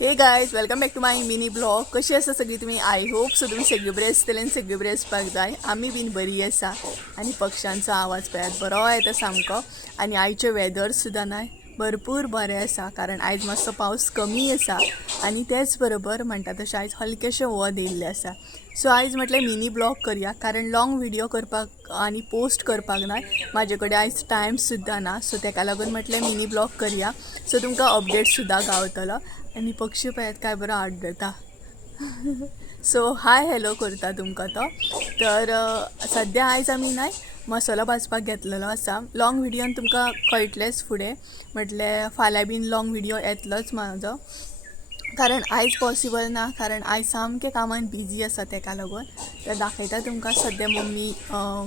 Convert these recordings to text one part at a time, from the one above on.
हे guys welcome back to my mini blog. कशी आसा सगळी तुमी? आय होप सो तुमी सगळी बरी आसतली आनी सगळी बरी आसपाक जाय. आमी बीन बरी आसा आनी पक्ष्यांचो आवाज पळयात बरो येता सामको. आनी आयचे वेदर सुद्दां न्हय भरपूर बरें आसा कारण आयज मातसो पावस कमी आसा आनी तेच बरोबर म्हणटा तशें आयज हलकेशें वत येयल्लें आसा. सो आयज म्हटलें मिनी ब्लॉग करया कारण लॉंग व्हिडिओ करपाक आनी पोस्ट करपाक न्हय म्हाजे कडेन आयज टायम सुद्दां ना. सो ताका लागून म्हटलें मिनी ब्लॉग करया सो तुमकां अपडेट सुद्दां गावतलो. आनी पक्षी पळयात काय बरो आड्डता. सो हाय हॅलो करता तुमकां तो. तर सद्या आयज आमी न्हय मसालो भाजपाक घेतलेलो आसा. लॉंग व्हिडियोन तुमकां कळटलेंच फुडें म्हटल्यार फाल्यां बीन लॉंग व्हिडिओ येतलोच म्हाजो कारण आयज पॉसिबल ना कारण आयज सामकें कामान बिजी आसा ताका लागून. तर दाखयता तुमकां सद्या मम्मी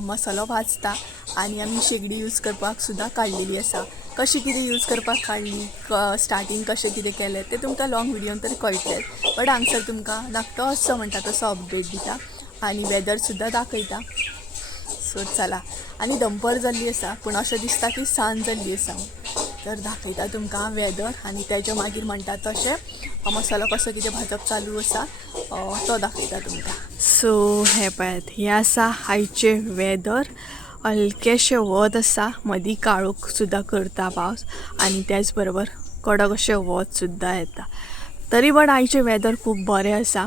मसालो भाजता आनी आमी शेगडी यूज करपाक सुद्दां काडलेली आसा. कशी कितें यूज करपाक काडली स्टार्टींग कशें कितें केलें तें तुमकां लॉंग व्हिडियोन तरी कळटलें. बट हांगसर तुमकां धाकटो असो म्हणटा तसो अपडेट दिता आनी वेदर सुद्दां दाखयता. सो चला. आनी दनपार जाल्ली आसा पूण अशें दिसता की सांज जाल्ली आसा. तर दाखयता तुमकां वेदर आनी तेच्या मागीर म्हणटा तशें मसालो कसो कितें भाजप चालू आसा तो दाखयता तुमकां. सो हे पळयात हे आसा आयचे वेदर. हलकेशें वत आसा मदीं काळोख सुद्दां करता पावस आनी त्याच बरोबर कडक अशें वत सुद्दां येता. तरी बट आयचें वेदर खूब बरें आसा.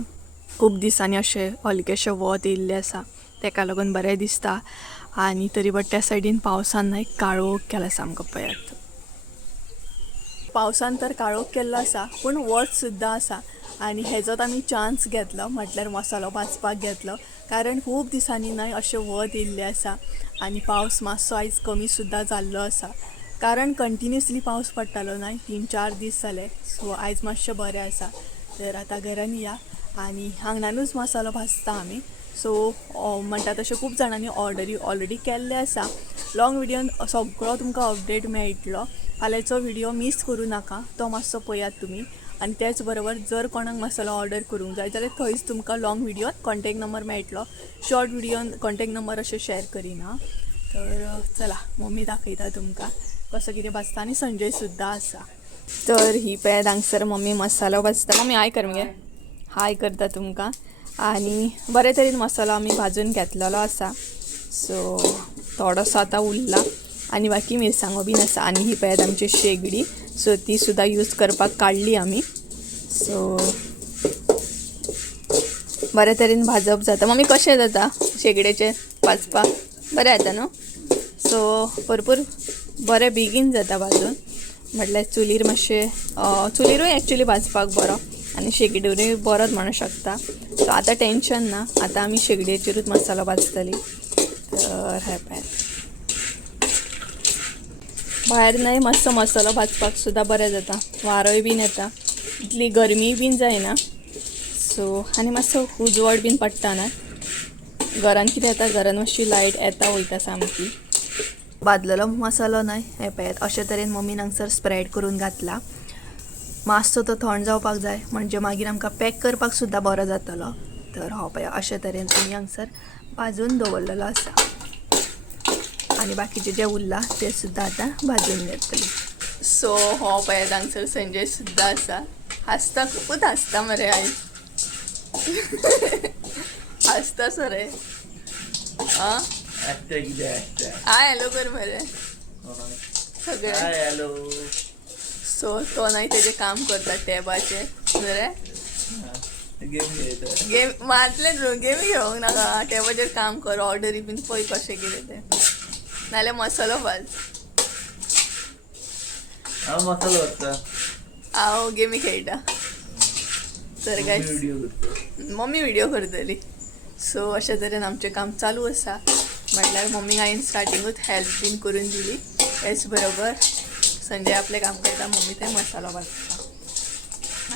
खूब दिसांनी अशें हलकेशें वत येयल्लें आसा ताका लागून बरें दिसता. आनी तरी बट त्या सायडीन पावसान न्हय काळोख केला सामको पळयात. पावसान तर काळोख केल्लो आसा पूण वत सुद्दां आसा आनी हेजोच आमी चान्स घेतलो म्हटल्यार मसालो भाजपाक घेतलो कारण खूब दिसांनी न्हय अशें वत येयल्लें आसा आनी पावस मातसो आयज कमी सुद्दां जाल्लो आसा कारण कंटिन्युअसली पावस पडटालो न्हय 3-4 दीस जाले. सो आयज मातशें बरें आसा. तर आतां घरान या आनी आंगणानूच मसालो भाजता आमी. सो म्हणटा तशें खूब जाणांनी ऑर्डरी ऑलरेडी केल्ले आसा. लॉंग व्हिडियोन सगळो तुमकां अपडेट मेळटलो. फाल्यांचो व्हिडिओ मिस करूं नाका तो मातसो पळयात तुमी. आनी त्याच बरोबर जर कोणाक मसालो ऑर्डर करूंक जाय जाल्यार थंयच तुमकां लॉंग व्हिडियोन कॉन्टेक्ट नंबर मेळटलो. शॉर्ट व्हिडियोन कॉन्टेक्ट नंबर अशें शेअर करिना. तर चला मम्मी दाखयता तुमकां कसो कितें भाजता आनी संजय सुद्दां आसा. तर ही पळयात हांगसर मम्मी मसालो भाजता. मम्मी हाय कर मगे. हाय करता तुमकां. आनी बरे तरेन मसालो आमी भाजून घेतलेलो आसा. सो थोडोसो आतां उरला आनी बाकी मिरसांगो बीन आसा. आनी ही पळयात आमची शेगडी. सो ती सुद्दां यूज करपाक काडली आमी. सो बरे तरेन भाजप जाता. मम्मी कशें जाता शेगडेचेर भाजपाक? बरें जाता न्हू. सो भरपूर बरें बेगीन जाता भाजून म्हटल्यार चुलीर मातशें चुलीरूय एक्चुली भाजपाक बरो आनी शेगडीरूय बरोच म्हणूं शकता. सो आतां टेंशन ना. आतां आमी शेगडेचेरूच मसालो भाजतली. तर हे पळयात भायर न्हय मातसो मसालो भाजपाक सुद्दां बरें जाता. वारोय बीन येता इतली गरमी बीन जायना. सो आनी मातसो उजवाड बीन पडटा ना. घरान कितें येता घरान मातशी लायट येता वयता सामकी. भाजलेलो मसालो न्हय हे पळयात अशे तरेन मम्मीन हांगसर स्प्रेड करून घातला. मातसो तो थंड जावपाक जाय म्हणजे मागीर आमकां पॅक करपाक सुद्दां बरो जातलो. तर हो पळया अशे तरेन तुमी हांगसर भाजून दवरलेलो आसा आनी बाकीचे जे उरला ते सुद्दां आतां भाजून घेतली. सो हो पळयात हांगसर संजय सुद्दां आसा. हांसता खूबच हांसता मरे आयज. हांसता सरे. हाय हॅलो कर मरे सगळे. सो तो नाही तेजे काम करता टॅबाचे मरे. गेम मातले गेम घेवंक नाका टॅबाचेर काम कर. ऑर्डरी बीन पळय कशें कितें तें नाल्यार मसालो भाज. हांव गेमी खेळटा. तर गायज मम्मी व्हिडिओ करतली. सो अशे तरेन आमचें काम चालू आसा. म्हटल्यार मम्मीक हांवें स्टार्टिंगूच हेल्प बीन करून दिली. तेच बरोबर संजय आपलें काम करता मम्मी ते मसालो भाजता.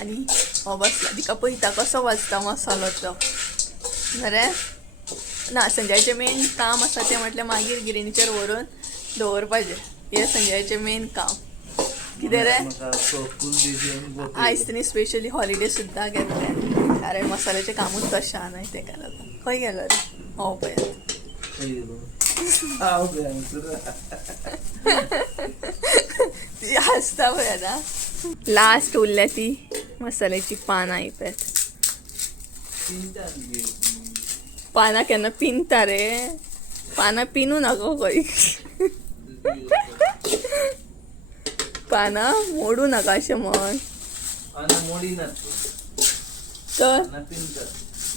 आनी हो बसला तिका पळयता कसो भाजता मसालो तो बरें ना. संजयाचें मेन काम आसा तें म्हटल्यार मागीर गिरणीचेर व्हरून दवरपाचें. हें संजयाचें मेन काम. कितें रे आयज तिणी स्पेशली हॉलिडे सुद्दां घेतले कारण मसाल्याचें कामूच तशें आहा न्हय ताका लागून. खंय गेलो रे हो पळयात. ती हांसता पळयात. लास्ट उरल्या ती मसाल्याची पानां येतात. पानां केन्ना पिनता रे, पानां पिनू नका खंय. पानां मोडू नका अशें म्हण. तर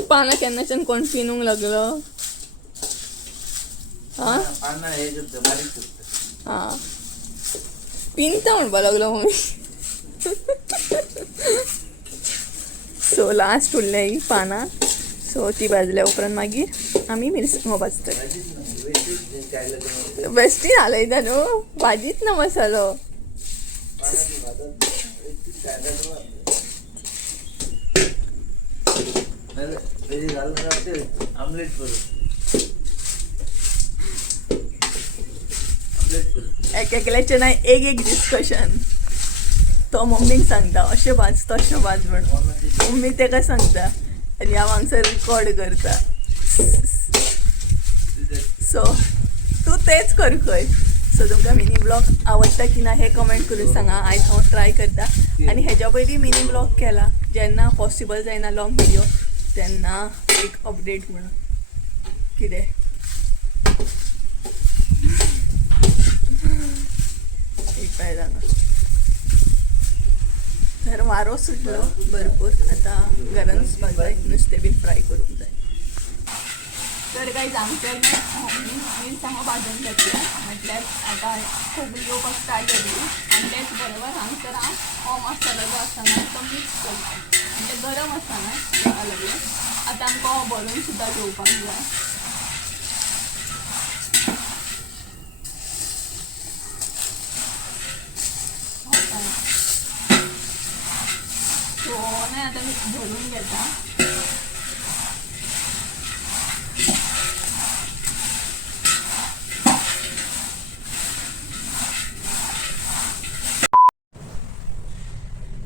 पानां केन्नाच्यान कोण पिनूंक लागलो. हा पिनता म्हणपा लागलो मम्मी. सो लास्ट उरले ही पानां. सो ती भाजल्या उपरांत मागीर आमी मिरसांगो भाजतले. बेश्टी घालयता न्हू, भाजीत ना मसालो. एकल्याचे नाही एक डिस्कशन. तो मम्मीक सांगता अशें भाज तशें भाज म्हणून. मम्मी तेका सांगता आनी हांव हांगसर रिकॉर्ड करता. सो तूं तेच कर खंय. सो तुमकां मिनी ब्लॉग आवडटा की ना हे कमेंट करून सांगा. आयज हांव ट्राय करता. आनी हेज्या पयलीं मिनी ब्लॉग केला जेन्ना पॉसिबल जायना लॉंग व्हिडिओ तेन्ना एक अपडेट म्हणून. कितें एक फायदा ना. तर वारो सुटलो भरपूर. आता गरम वचपाक जाय, नुस्तें बीन फ्राय करूंक जाय. तर काही आमच्या मिरसांगो भाजून घेतल्या. म्हटल्यार आतां खोबरी येवपाक स्टार्ट जाली आनी तेच बरोबर हांगसर हांव हो मसालो जो आसा ना तो मिक्स करता. आनी ते गरम आसा ना तेका लागले. आतां आमकां हो भरून सुद्दां घेवपाक जाय. सो नाही आता मी भरून घेता.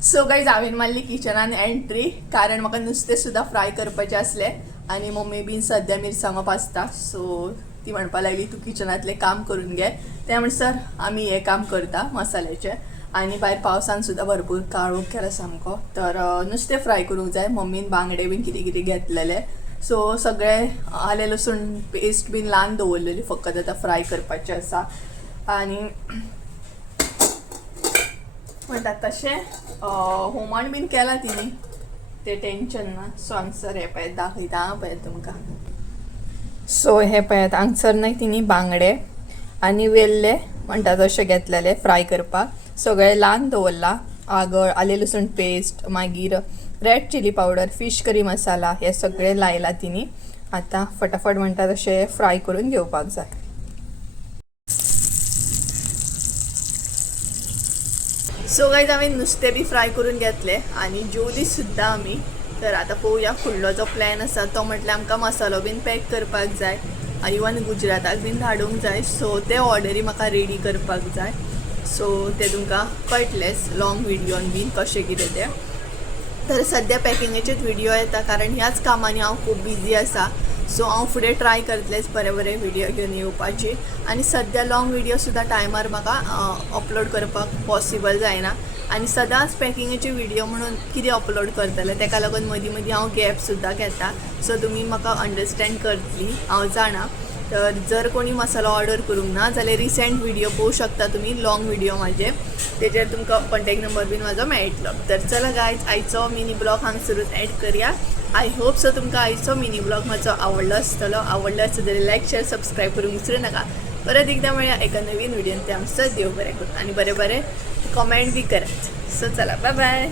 सो गाईज हांवें मारली किचनान एंट्री कारण म्हाका नुस्तें सुद्दां फ्राय करपाचें आसलें आनी मम्मी बीन सद्या मिरसांगो भाजता. सो ती म्हणपा लागली तूं किचनांतलें काम करून घे. त्या म्हणसर आमी हें काम करता मसाल्याचें. आनी भायर पावसान सुद्दां भरपूर काळोख केला सामको. तर नुस्तें फ्राय करूंक जाय. मम्मीन बांगडे बीन कितें कितें घेतलेले. सो सगळें आलें लसूण पेस्ट बीन ल्हान दवरलेली फकत आतां फ्राय करपाचें आसा. आनी म्हणटात तशें हुमण बीन केलां तिणी तें टेंशन ना. सो हांगसर हें पळयात दाखयता हांव पळयात तुमकां. सो हे पळयात हांगसर न्हय तिणी बांगडे आनी वेल्ले म्हणटा तशें घेतलेले फ्राय करपाक. सगळें ल्हान दवरला. आगळ, आलें लसूण पेस्ट, मागीर red chilli powder, fish curry masala हे सगळें लायला तिणी. आतां फटाफट म्हणटा तशें फ्राय करून घेवपाक जाय. सो गायज हांवें नुस्तें बी फ्राय करून घेतलें आनी जेवली सुद्दां आमी. तर आतां पळोवया फुडलो जो प्लॅन आसा तो म्हटल्यार आमकां मसालो बीन पॅक करपाक जाय. इवन गुजराताक बीन धाडूंक जाय. सो ते ऑर्डरी म्हाका रेडी करपाक जाय. सो ते तुमकां कळटलेंच लॉंग व्हिडिओन बीन कशें कितें तें. तर सद्या पॅकिंगेचेच व्हिडिओ येता कारण ह्याच कामांनी हांव खूब बिजी आसा. सो हांव फुडें ट्राय करतलेंच बरे बरे व्हिडिओ घेवन येवपाची. आनी सद्या लॉंग व्हिडिओ सुद्दां टायमार म्हाका अपलोड करपाक पॉसिबल जायना. आनी सदांच पॅकिंगेचे व्हिडिओ म्हणून कितें अपलोड करतले तेका लागून मदीं मदीं हांव गॅप सुद्दां घेता. सो तुमी म्हाका अंडरस्टँड करतली हांव जाणा. तर जर कोणी मसालो ऑर्डर करूंक ना जाल्यार रिसेंट व्हिडिओ पळोवं शकता तुमी लॉंग व्हिडिओ म्हाजे. तेजेर तुमकां कॉन्टॅक्ट नंबर बीन म्हाजो मेळटलो. तर चला गायज आयचो मिनी ब्लॉग हांगसरूच एड करुया. आय होप सो तुमकां आयचो मिनी ब्लॉग म्हाजो आवडलो आसतलो. आवडलो आसत जाल्यार लायक शेअर सबस्क्रायब करूंक विसरूं नाका. परत एकदा मेळया एका नवीन व्हिडिओन. ते आमचं देव बरें करून आनी बरें बरें कमेंट बी करात. सो चला बाय बाय.